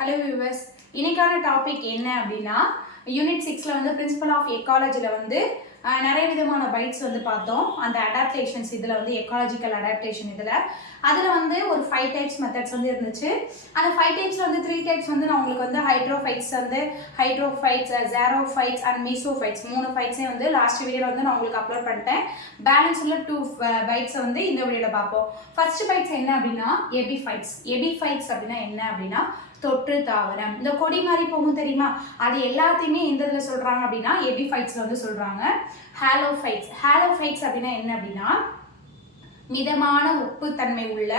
Hello viewers, இன்னைக்கான topic என்ன அப்படின்னா யூனிட் 6ல வந்து பிரின்சிபல் ஆஃப் எக்காலஜியில் வந்து நிறைய விதமான பைட்ஸ் வந்து பார்த்தோம். அந்த அடாப்டேஷன்ஸ் இதில் வந்து எக்காலஜிக்கல் அடாப்டேஷன் அதில் வந்து ஒரு 5 டைப்ஸ் மெத்தட்ஸ் வந்து இருந்துச்சு. அந்த 5 டைப்ஸில் வந்து 3 டைப்ஸ் வந்து நான் உங்களுக்கு வந்து ஹைட்ரோஃபைட்ஸ், ஜேரோஃபைட்ஸ் அண்ட் மீசோஃபைட்ஸ் 3 ஃபைட்ஸே வந்து லாஸ்ட் வீடியோவில் வந்து நான் உங்களுக்கு அப்லோட் பண்ணிட்டேன். பேலன்ஸ் உள்ள 2 பைட்ஸை வந்து இந்த வீடியோவில் பார்ப்போம். ஃபர்ஸ்ட் பைட்ஸ் என்ன அப்படின்னா எபிஃபைட்ஸ் அப்படின்னா என்ன அப்படின்னா தொற்று தாவரம். இந்த கொடி மாதிரி போகும் தெரியுமா, அது எல்லாத்தையுமே இந்த இதில் சொல்கிறாங்க அப்படின்னா எபிஃபைட்ஸில் வந்து சொல்கிறாங்க. ஹாலோஃபைட்ஸ் அப்படின்னா என்ன அப்படின்னா மிதமான உப்பு தன்மை உள்ள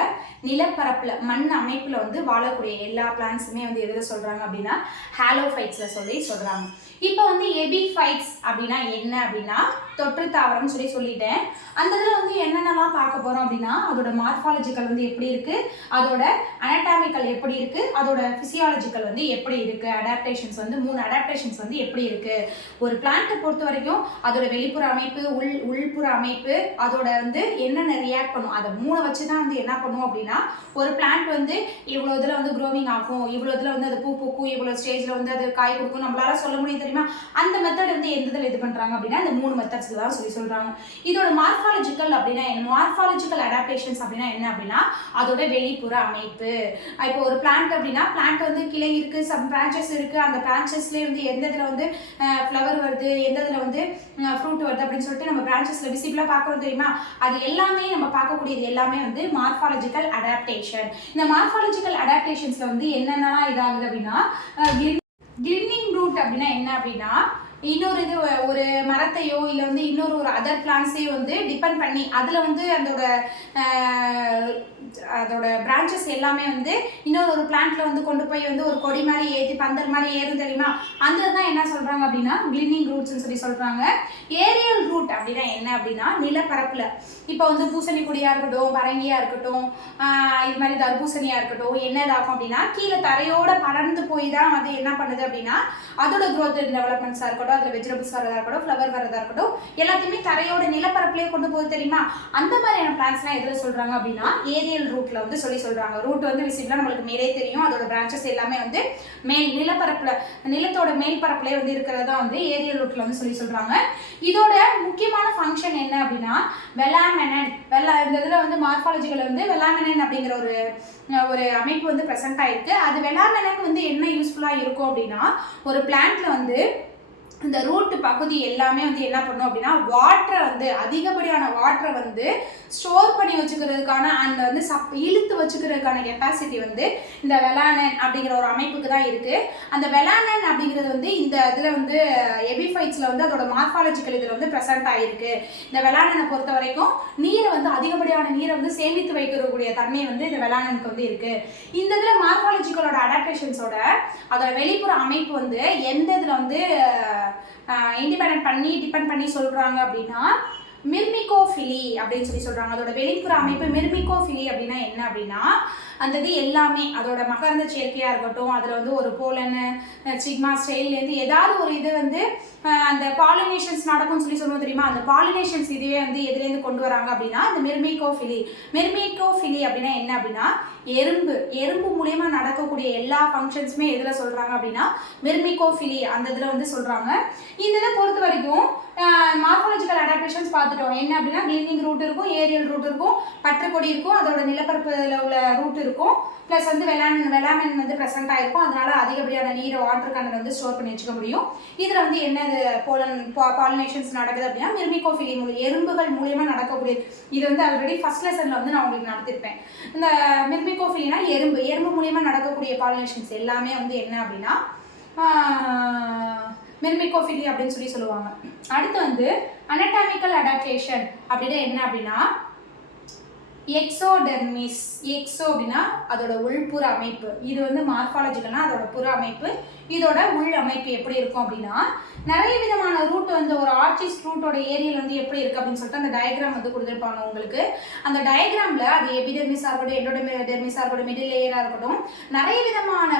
நிலப்பரப்புல மண் அமைப்புல வந்து வாழக்கூடிய எல்லா பிளான்ட்ஸுமே வந்து எதில் சொல்றாங்க அப்படின்னா ஹாலோஃபைட்ஸ்ல சொல்றாங்க. இப்போ வந்து எபிஃபைட்ஸ் அப்படின்னா என்ன அப்படின்னா தொற்று தாவரம் சொல்லிட்டேன். அந்த இதில் வந்து என்னென்னலாம் பார்க்க போறோம் அப்படின்னா அதோட மார்பாலஜிக்கல் வந்து எப்படி இருக்கு, அதோட அனடாமிக்கல் எப்படி இருக்கு, அதோட பிசியாலஜிக்கல் வந்து எப்படி இருக்கு, அடாப்டேஷன்ஸ் வந்து 3 அடாப்டேஷன்ஸ் வந்து எப்படி இருக்கு. ஒரு பிளான்ட்டை பொறுத்த வரைக்கும் அதோட வெளிப்புற அமைப்பு, உள்புற அமைப்பு, அதோட வந்து என்னென்ன ரியாக்ட் பண்ணும், அதை 3 வச்சு தான் வந்து என்ன பண்ணும் அப்படின்னா ஒரு பிளான்ட் வந்து இவ்வளோ இதில் வந்து க்ரோவிங் ஆகும், இவ்வளோ இதில் வந்து அது பூ பூக்கும், இவ்வளோ ஸ்டேஜில் வந்து அது காய் கொடுக்கும், நம்மளால சொல்ல முடியும் தெரியுமா. அந்த மெத்தட் வந்து எந்த இதில் இது பண்ணுறாங்க அப்படின்னா இந்த 3 மெத்தட்ஸ் தான் சொல்றாங்க. இதோட மார்பாலஜிக்கல் அப்படின்னா என்ன, மார்பாலஜிக்கல் அடாப்டேஷன்ஸ் அப்படின்னா என்ன அப்படின்னா அதோட வெளிப்புற அமைப்பு. இப்போ ஒரு பிளான்ட் அப்படின்னா பிளான்ட் வந்து கிளை இருக்கு, சம் பிரான்ச்சஸ் இருக்கு, அந்த பிரான்ச்சஸ்லேயே வந்து எந்த இதில் வந்து ஃப்ளவர் வருது, எந்த இதில் வந்து ஃப்ரூட் வருது அப்படின்னு சொல்லிட்டு நம்ம பிரான்ச்சஸ்ல விசிபிளாக பார்க்கணும் தெரியுமா. அது எல்லாமே நம்ம பார்க்கக்கூடியது எல்லாமே வந்து மார்பாலஜிக்கல் அடாப்டேஷன். இந்த மார்பாலஜிக்கல் அடாப்டேஷன்ஸ்ல வந்து என்னென்னலாம் இதாகுது அப்படின்னா கிளின்னிங் ரூட் அப்படின்னா என்ன அப்படின்னா இன்னொரு இது ஒரு மரத்தையோ இல்லை வந்து இன்னொரு அதர் பிளான்ட்ஸையோ வந்து டிபெண்ட் பண்ணி அதில் வந்து அதோட பிரான்ச்சஸ் எல்லாமே வந்து இன்னொரு பிளான்ட்ல வந்து கொண்டு போய் வந்து ஒரு கொடி மாதிரி ஏற்றி பந்தல் மாதிரி ஏறும் தெரியுமா. அந்த தான் என்ன சொல்றாங்க அப்படின்னா கிளின்னிங் ரூட்ஸ்ன்னு சொல்றாங்க. ஏரியல் ரூட் அப்படின்னா என்ன அப்படின்னா நிலப்பரப்புல இப்போ வந்து பூசணி கொடியா இருக்கட்டும், பரங்கியா இருக்கட்டும், இது மாதிரி தர்பூசணியா இருக்கட்டும், என்னதாகும் அப்படின்னா கீழே தரையோட பறந்து போய் தான் வந்து என்ன பண்ணுது அப்படின்னா அதோட க்ரோத் டெவலப்மெண்ட்ஸா இருக்கட்டும், அதில் வெஜிடபிள்ஸ் வரதா இருக்கட்டும், ஃப்ளவர் வரதா இருக்கட்டும், எல்லாத்தையுமே தரையோட நிலப்பரப்புலேயே கொண்டு போகுது தெரியுமா. அந்த மாதிரியான பிளான்ட்ஸ்லாம் எதில் சொல்றாங்க அப்படின்னா ஏரியல் ரூட்ல வந்து சொல்றாங்க. ரூட் வந்து விசிபிளா நம்மளுக்கு மேலே தெரியும், அதோட பிரான்ச்சஸ் எல்லாமே வந்து மேல் நிலப்பரப்புல நிலத்தோட மேல் பரப்புலயே வந்து இருக்கிறதா வந்து ஏரியல் ரூட்ல வந்து சொல்றாங்க. இதோட முக்கியமான ஃபங்க்ஷன் என்ன அப்படின்னா வெலாமெனன். இந்த இதுல வந்து மார்பாலஜிக்கல் வந்து வெலாமெனன் அப்படிங்கிற ஒரு அமைப்பு வந்து பிரசன்ட் ஆயிருக்கு. அது வெலாமெனன் வந்து என்ன யூஸ்ஃபுல்லா இருக்கும் அப்படின்னா ஒரு பிளான்ட்ல வந்து இந்த ரூட் பகுதி எல்லாமே வந்து என்ன பண்ணும் அப்படின்னா வாட்டரை வந்து அதிகப்படியான வாட்டரை வந்து ஸ்டோர் பண்ணி வச்சுக்கிறதுக்கான அண்ட் வந்து இழுத்து வச்சுக்கிறதுக்கான கெப்பாசிட்டி வந்து இந்த வெலானன் அப்படிங்கிற ஒரு அமைப்புக்கு தான் இருக்கு. அந்த வெலானன் அப்படிங்கிறது வந்து இந்த இதில் வந்து எபிஃபைட்ஸ்ல வந்து அதோட மார்பாலஜிக்கல் இதில் வந்து ப்ரெசென்ட் ஆகிருக்கு. இந்த வெலானனை பொறுத்த வரைக்கும் நீரை வந்து அதிகப்படியான நீரை வந்து சேமித்து வைக்கக்கூடிய தன்மை வந்து இந்த வெலானனுக்கு வந்து இருக்கு. இந்த இதில் மார்பாலஜிக்கலோட அடாப்டேஷன்ஸோட அதோட வெளிப்புற அமைப்பு வந்து எந்த இதில் வந்து டிபெண்ட் பண்ணி சொல்றாங்க அப்படின்னா மிர்மிகோஃபிலி அப்படின்னு சொல்றாங்க. அதோட வெளிப்புற அமைப்பு மிர்மிகோஃபிலி அப்படின்னா என்ன அப்படின்னா அந்த இது எல்லாமே அதோட மகரந்த சேர்க்கையா இருக்கட்டும், அதுல வந்து ஒரு போலன் சிக்மா ஸ்டைல்லேருந்து ஏதாவது ஒரு இது வந்து அந்த பாலினேஷன்ஸ் நடக்கும்னு சொல்லுவோம் தெரியுமா. அந்த பாலினேஷன்ஸ் இதுவே வந்து எதுலேருந்து கொண்டு வராங்க அப்படின்னா அந்த மிர்மிகோஃபிலி அப்படின்னா என்ன அப்படின்னா எறும்பு மூலியமா நடக்கக்கூடிய எல்லா ஃபங்க்ஷன்ஸுமே எதுல சொல்றாங்க அப்படின்னா மிர்மிகோஃபிலி அந்த இதுல வந்து சொல்றாங்க. இந்த இதை பொறுத்த வரைக்கும் மார்பாலஜிக்கல் அடாப்டேஷன்ஸ் பார்த்துட்டோம். என்ன அப்படின்னா கிளின்னிங் ரூட் இருக்கும், ஏரியல் ரூட் இருக்கும், பற்றுக்கொடி இருக்கும், அதோட நிலப்பரப்புல உள்ள ரூட் இருக்கும், பிளஸ் வந்து வெலாமென் வந்து ப்ரெசென்ட் ஆயிருக்கும். அதனால அதிகப்படியான நீரை வாட்டர் கண்டென்ட் வந்து ஸ்டோர் பண்ணி வச்சுக்க முடியும். இதுல வந்து என்ன பாலினேஷன்ஸ் நடக்குது அப்படின்னா மிர்மிகோஃபிலி எறும்புகள் மூலியமா நடக்கக்கூடியது. இது வந்து ஆல்ரெடி ஃபர்ஸ்ட் லெசன்ல வந்து நான் உங்களுக்கு நடத்திருப்பேன். இந்த மிர்மிகோஃபிலினா எறும்பு மூலியமா நடக்கக்கூடிய பாலினேஷன்ஸ் எல்லாமே வந்து என்ன அப்படின்னா மிர்மிகோஃபிலி அப்படின்னு சொல்லுவாங்க. அடுத்து வந்து அனடாமிக்கல் அடாப்டேஷன் அப்படின்னா என்ன அப்படின்னா எக்ஸோடெர்மிஸ். அப்படின்னா அதோட உள்புற அமைப்பு. இது வந்து மார்பாலஜிக்கல்னா அதோட புற அமைப்பு. இதோட உள் அமைப்பு எப்படி இருக்கும் அப்படின்னா நிறைய விதமான ரூட் வந்து ஒரு ஆர்ச்சிஸ் ரூட்டோட ஏரியல் வந்து எப்படி இருக்கு அப்படின்னு சொல்லிட்டு அந்த டயக்ராம் வந்து கொடுத்துருப்பாங்க உங்களுக்கு. அந்த டயக்ராம்ல அது எபிடெர்மிஸா இருக்கட்டும், எண்டோடெர்மிஸா இருக்கட்டும், மிடில் லேயரா இருக்கட்டும், நிறைய விதமான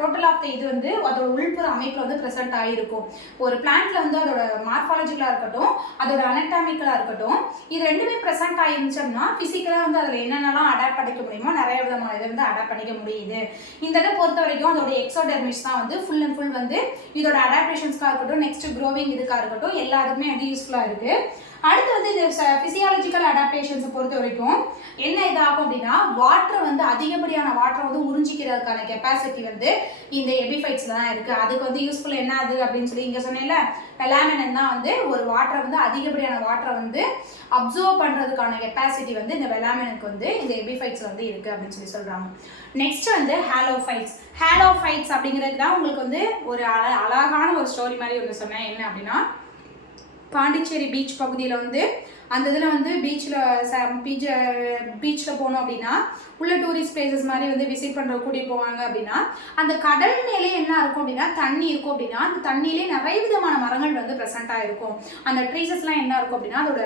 டோட்டல் ஆஃப் த இது வந்து அதோட உள்புற அமைப்புல வந்து ப்ரெசென்ட் ஆகிருக்கும். ஒரு பிளான்ட்ல வந்து அதோட மார்பாலஜிக்கலா இருக்கட்டும், அதோட அனடாமிக்கலா இருக்கட்டும், இது ரெண்டுமே ப்ரெசென்ட் ஆயிருந்துச்சோம்னா பிசிக்கலா வந்து அதில் என்னென்னலாம் அடாப்ட் பண்ணிக்க முடியுமோ நிறைய விதமான இதை வந்து அடாப்ட் பண்ணிக்க முடியுது. இந்த இதை பொறுத்த வரைக்கும் அதோட எக்ஸோடெர்மிஸ் தான் வந்து ஃபுல் அண்ட் ஃபுல் வந்து இதோட அடாப்டேஷன்ஸ்க்காக இருக்கட்டும், நெக்ஸ்ட் க்ரோவிங் இதுக்காக இருக்கட்டும், எல்லாருக்குமே வந்து யூஸ்ஃபுல்லாக இருக்குது. அடுத்து வந்து இந்த ஃபிசியாலஜிக்கல் அடாப்டேஷன்ஸை பொறுத்த வரைக்கும் என்ன இதாகும் அப்படின்னா, வாட்டர் வந்து அதிகப்படியான வாட்டரை வந்து உறிஞ்சிக்கிறதுக்கான கெப்பாசிட்டி வந்து இந்த எபிஃபைட்ஸில் தான் இருக்குது. அதுக்கு வந்து யூஸ்ஃபுல் என்ன அது அப்படின்னு சொல்லி இங்கே சொன்னேன்ல, வெலாமினன் தான் வந்து ஒரு வாட்டரை வந்து அதிகப்படியான வாட்டரை வந்து அப்சர்வ் பண்ணுறதுக்கான கெப்பாசிட்டி வந்து இந்த வெலாமினுக்கு வந்து இந்த எபிஃபைட்ஸ் வந்து இருக்குது அப்படின்னு சொல்லி சொல்கிறாங்க. நெக்ஸ்ட் வந்து ஹாலோஃபைட்ஸ். ஹாலோஃபைட்ஸ் அப்படிங்கிறது தான் உங்களுக்கு வந்து ஒரு அழகான ஒரு ஸ்டோரி மாதிரி ஒன்று சொன்னேன். என்ன அப்படின்னா, பாண்டிச்சேரி பீச் பகுதியில் வந்து அந்த இதில் வந்து பீச்சில் போனோம் அப்படின்னா உள்ள டூரிஸ்ட் பிளேசஸ் மாதிரி வந்து விசிட் பண்ணுற கூட்டிகிட்டு போவாங்க. அப்படின்னா அந்த கடல் மேலே என்ன இருக்கும் அப்படின்னா தண்ணி இருக்கும். அப்படின்னா அந்த தண்ணியிலே நிறைய விதமான மரங்கள் வந்து ப்ரெசென்ட்டாக இருக்கும். அந்த ட்ரீசஸ்லாம் என்ன இருக்கும் அப்படின்னா அதோட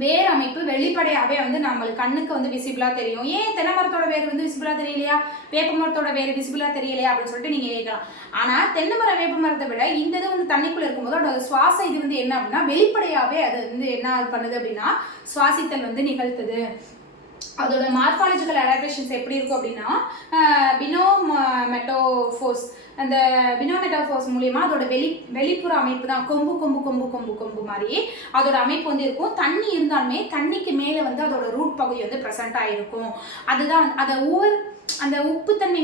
வேர் அமைப்பு வெளிப்படையாகவே வந்து நம்மளுக்கு கண்ணுக்கு வந்து விசிபிளாக தெரியும். ஏன் தென்னை மரத்தோட வேர் வந்து விசிபிளாக தெரியலையா, வேப்ப மரத்தோட வேர் விசிபிளாக தெரியலையா அப்படின்னு சொல்லிட்டு நீங்கள் கேட்கலாம். ஆனால் தென்னை மரம் வேப்ப மரத்தை விட இந்த இது வந்து தண்ணிக்குள்ளே இருக்கும்போது அதோட சுவாச இது வந்து என்ன அப்படின்னா வெளிப்படையாகவே அது வந்து என்ன பண்ணுது அப்படின்னா சுவாசித்தல் வந்து நிகழ்த்துது. அதோட மார்ஃபாலஜிக்கல் அடாப்டேஷன்ஸ் எப்படி இருக்கும் அப்படின்னா, பினோமெட்டோஃபோர்ஸ், அந்த பினோமெட்டோஃபோர்ஸ் மூலியமாக அதோட வெளிப்புற அமைப்பு தான் கொம்பு கொம்பு கொம்பு கொம்பு கொம்பு மாதிரி அதோட அமைப்பு வந்து இருக்கும். தண்ணி இருந்தாலுமே தண்ணிக்கு மேலே வந்து அதோட ரூட் பகுதி வந்து ப்ரெசென்ட்டாக இருக்கும். அதுதான் அதை அந்த உப்புத்தன்மை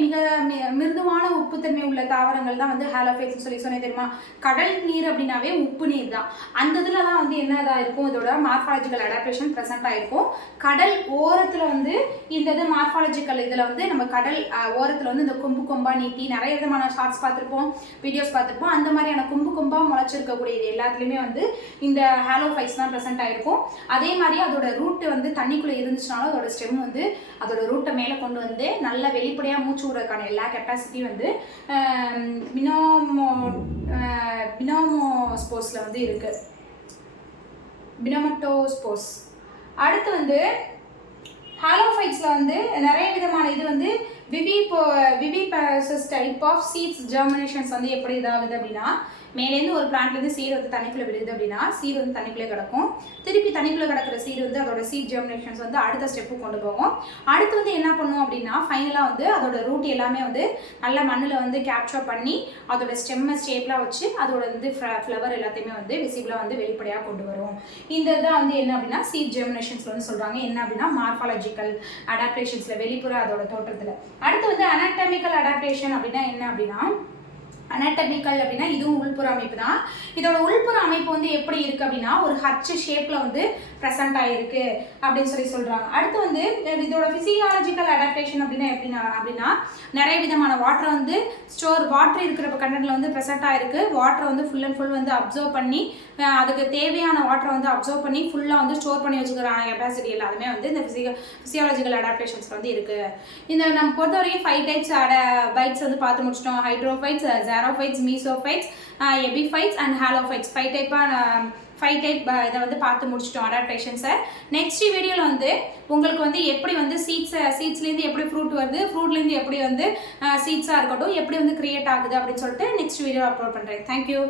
மிருதுவான உப்புத்தன்மை உள்ள தாவரங்கள் தான் வந்து ஹாலோஃபைட்ஸ்னு சொல்லி சொன்னேன் தெரியுமா. கடல் நீர் அப்படின்னாவே உப்பு நீர் தான். அந்த இதில் தான் வந்து என்னதான் இருக்கும், இதோட மார்ஃபாலஜிக்கல் அடாப்டேஷன் ப்ரெசென்ட் ஆகிருக்கும். கடல் ஓரத்தில் வந்து இந்த இது மார்ஃபாலஜிக்கல் இதில் வந்து நம்ம கடல் ஓரத்தில் வந்து இந்த கொம்பு கொம்பாக நீட்டி நிறைய விதமான ஷார்ட்ஸ் பார்த்துருப்போம், வீடியோஸ் பார்த்துருப்போம். அந்த மாதிரியான கொம்பு கொம்பாக முளைச்சிருக்கக்கூடிய இது எல்லாத்துலேயுமே வந்து இந்த ஹாலோஃபைட்ஸ் தான் ப்ரெசென்ட் ஆகிருக்கும். அதே மாதிரி அதோட ரூட்டு வந்து தண்ணிக்குள்ளே இருந்துச்சுனாலும் அதோட ஸ்டெம் வந்து அதோட ரூட்டை மேலே கொண்டு வந்து நல்ல வெளிப்படையாக மூச்சு விடுறதுக்கான எல்லா கெப்பாசிட்டியும் வந்து பினோமோஸ்போஸில் வந்து இருக்குது. பினோமட்டோஸ்போஸ். அடுத்து வந்து ஹாலோஃபைட்ஸில் வந்து நிறைய விதமான இது வந்து விவிபரசஸ் டைப் ஆஃப் சீட்ஸ் ஜெர்மினேஷன்ஸ் வந்து எப்படி இதாகுது அப்படின்னா, மேலேருந்து ஒரு பிளான்ட்லேருந்து சீடு வந்து தண்ணிக்குள்ளே விடுது அப்படின்னா சீடு வந்து தண்ணிக்குள்ளே கிடக்கும். திருப்பி தண்ணிக்குள்ளே கிடக்கிற சீடு வந்து அதோட சீட் ஜெர்மினேஷன்ஸ் வந்து அடுத்த ஸ்டெப்புக்கு கொண்டு போகும். அடுத்து வந்து என்ன பண்ணும் அப்படின்னா ஃபைனலாக வந்து அதோட ரூட் எல்லாமே வந்து நல்ல மண்ணில் வந்து கேப்சர் பண்ணி அதோட ஸ்டெம்மை ஸ்டேப்லாம் வச்சு அதோட வந்து ஃப்ளவர் எல்லாத்தையுமே வந்து விசிபிளாக வந்து வெளிப்படையாக கொண்டு வரும். இந்த இதான் வந்து என்ன அப்படின்னா சீட் ஜெர்மினேஷன்ஸ் வந்து சொல்கிறாங்க. என்ன அப்படின்னா மார்ஃபாலஜிக்கல் அடாப்டேஷன்ஸில் வெளிப்புற அதோட தோற்றத்தில். அடுத்து வந்து அனாட்டமிக்கல் அடாப்டேஷன் அப்படின்னா என்ன அப்படின்னா, அனாட்டமிக்கல் அப்படின்னா இதுவும் உள்புற அமைப்பு தான். இதோட உள்புற அமைப்பு வந்து எப்படி இருக்குது அப்படின்னா ஒரு ஹச் ஷேப்பில் வந்து ப்ரெசென்ட் ஆகிருக்கு அப்படின்னு சொல்லி சொல்கிறாங்க. அடுத்து வந்து இதோட ஃபிசியாலஜிக்கல் அடாப்டேஷன் அப்படின்னா நிறைய விதமான வாட்டரை வந்து வாட்டர் இருக்கிற கண்டென்ட்ல வந்து ப்ரெசென்ட் ஆகிருக்கு. வாட்டரை வந்து ஃபுல் அண்ட் ஃபுல் வந்து அப்சர்வ் பண்ணி அதுக்கு தேவையான வாட்டரை வந்து அப்சர்வ் பண்ணி ஃபுல்லாக வந்து ஸ்டோர் பண்ணி வச்சுக்கிறான கெப்பாசிட்டி எல்லாருமே வந்து இந்த ஃபிசியாலஜிக்கல் அடாப்டேஷன்ஸ் வந்து இருக்குது. இந்த நம்ம பொறுத்த வரைக்கும் 5 டைப்ஸ் பைட்ஸ் வந்து பார்த்து முடிச்சிட்டோம். Hydrophytes, xerophytes, mesophytes, epiphytes and halophytes. 5 type இதை வந்து பார்த்து முடிச்சிட்டோம் அடாப்டேஷன்ஸை. நெக்ஸ்ட் வீடியோவில் வந்து உங்களுக்கு வந்து எப்படி வந்து சீட்ஸ்லேருந்து எப்படி ஃப்ரூட் வருது, ஃப்ரூட்லேருந்து எப்படி வந்து சீட்ஸாக இருக்கட்டும் எப்படி வந்து கிரியேட் ஆகுது அப்படின்னு சொல்லிட்டு நெக்ஸ்ட் வீடியோ அப்லோட் பண்ணுறேன். தேங்க்யூ.